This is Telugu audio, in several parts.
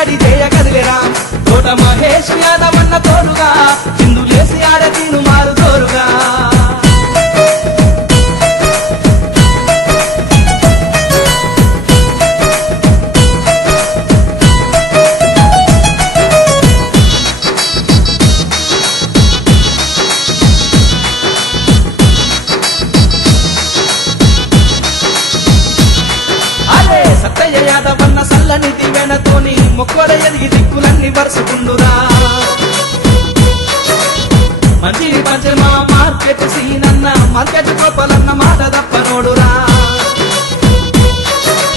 సందడి జయ కదిలేరా తోట మహేష్ యాదవ్ అన్న తోడుగా చిందులేసి ఆడతీను మారు తోరుగా సత్తయ్య యాదవన్న సల్లని దీవెనతోని మొక్కల ఎదిగి దిక్కులన్నీ వరుసకుండురా మంచిని పంచమ మార్కెట్ సీనన్న మార్కెట్ గోపాలన్న మాట తప్పనోడురా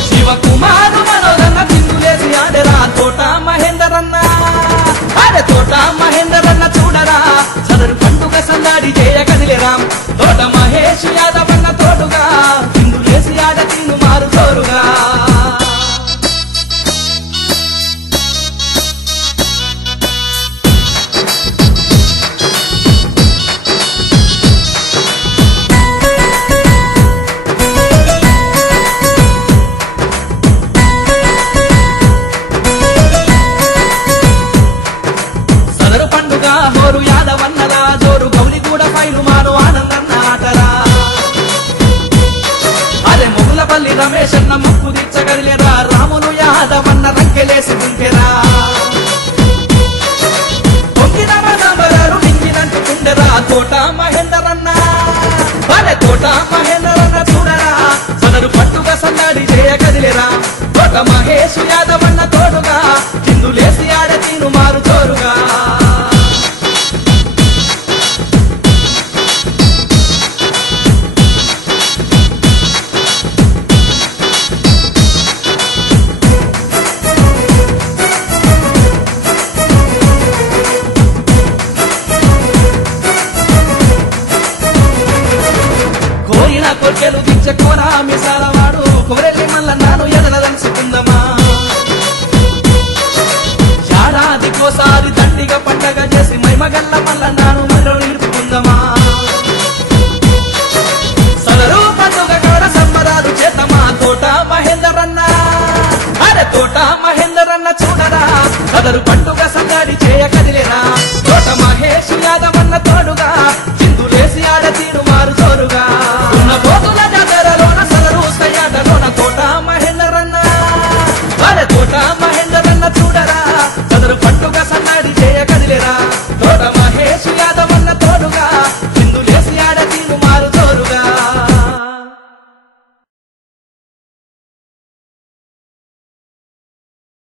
శివకుమారు మనోరన్న చిందులేసి ఆడరా తోట మహేందరన్న అరే తోట మహేందరన్న చూడరా సదరు పండుగ సందాడి చేయ కదిలేరా తోట మహేష్ యాదవన్న తోడుగా చిందులేసి ఆడతీను మారు తోరుగా హోరు యాదవన్నలా జోరు గౌలి కూడా ఫైలు మారు ఆనందన్న ఆటరా అరే మొగులపల్లి రమేష్ అన్న ముక్కు తీర్చగలిలేరా రాములు యాదవన్న రంకెలేసి దుంకెరా పొంగిన రామరారు నింగినంటుకుండెరా తోట మహేందరన్న అరే తోట మహేందరన్న చూడరా సదరు పట్టుగా సన్నాడి చేయ కదిలేరా తోట మహేష్ యాదవన్న తోడుగా చిందులేసి ఆడతీను మారు తోరుగా కోరిన కోర్కెలు దించ కోరా మిసాలవాడు కోరెల్లి మల్ల నాను ఎదలదలుచుకుందమా ఏడాదికోసారి దండిగా పండగ చేసి మైమగల్ల మల్ల నాను మరో నిలుపుకుందమా సదరు పండుగ కూడా సంబరాలు చేతమా తోట మహేందరన్న అరే తోట మహేందరన్న చూడరా సదరు పండుగ